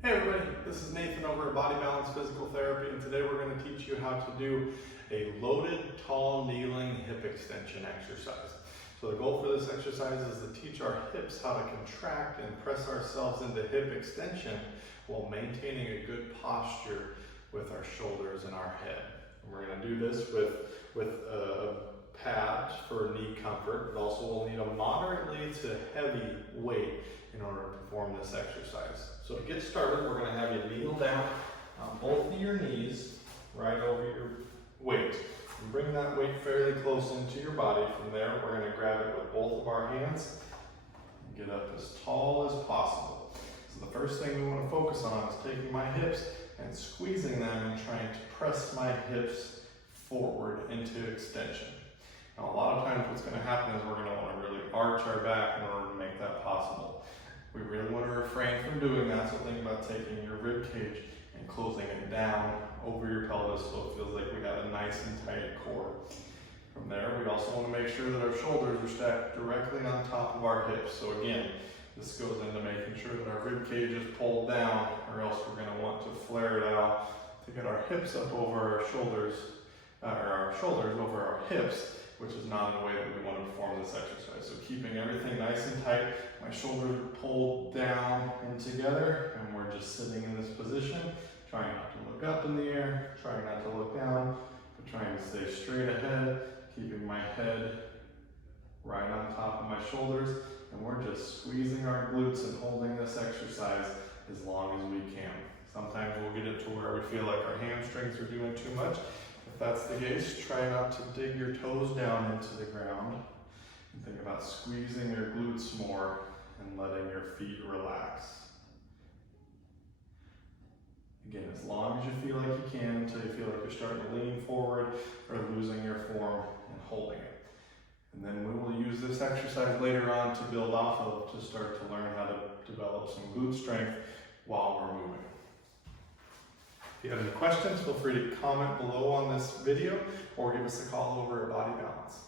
Hey everybody, this is Nathan over at Body Balance Physical Therapy, and today we're going to teach you how to do a loaded tall kneeling hip extension exercise. So the goal for this exercise is to teach our hips how to contract and press ourselves into hip extension while maintaining a good posture with our shoulders and our head. And we're going to do this with a pad for knee comfort, but also we'll need a moderately to heavy weight in order to perform this exercise. So to get started, we're going to have you kneel down on both of your knees, right over your weight. And bring that weight fairly close into your body. From there, we're going to grab it with both of our hands and get up as tall as possible. So the first thing we want to focus on is taking my hips and squeezing them and trying to press my hips forward into extension. Now, a lot of times what's going to happen is we're going to want to really arch our back in order to make that possible. We really want to refrain from doing that, so think about taking your rib cage and closing it down over your pelvis so it feels like we have a nice and tight core. From there, we also want to make sure that our shoulders are stacked directly on top of our hips. So again, this goes into making sure that our rib cage is pulled down, or else we're going to want to flare it out to get our hips up over our shoulders, or our shoulders over our hips, which is not in the way that we want to perform this exercise. So keeping everything nice and tight, my shoulders are pulled down and together, and we're just sitting in this position, trying not to look up in the air, trying not to look down, but trying to stay straight ahead, keeping my head right on top of my shoulders, and we're just squeezing our glutes and holding this exercise as long as we can. Sometimes we'll get it to where we feel like our hamstrings are doing too much. If that's the case, try not to dig your toes down into the ground. And think about squeezing your glutes more and letting your feet relax. Again, as long as you feel like you can, until you feel like you're starting to lean forward or losing your form and holding it. And then we will use this exercise later on to build off of, to start to learn how to develop some glute strength while we're moving. If you have any questions, feel free to comment below on this video or give us a call over at Body Balance.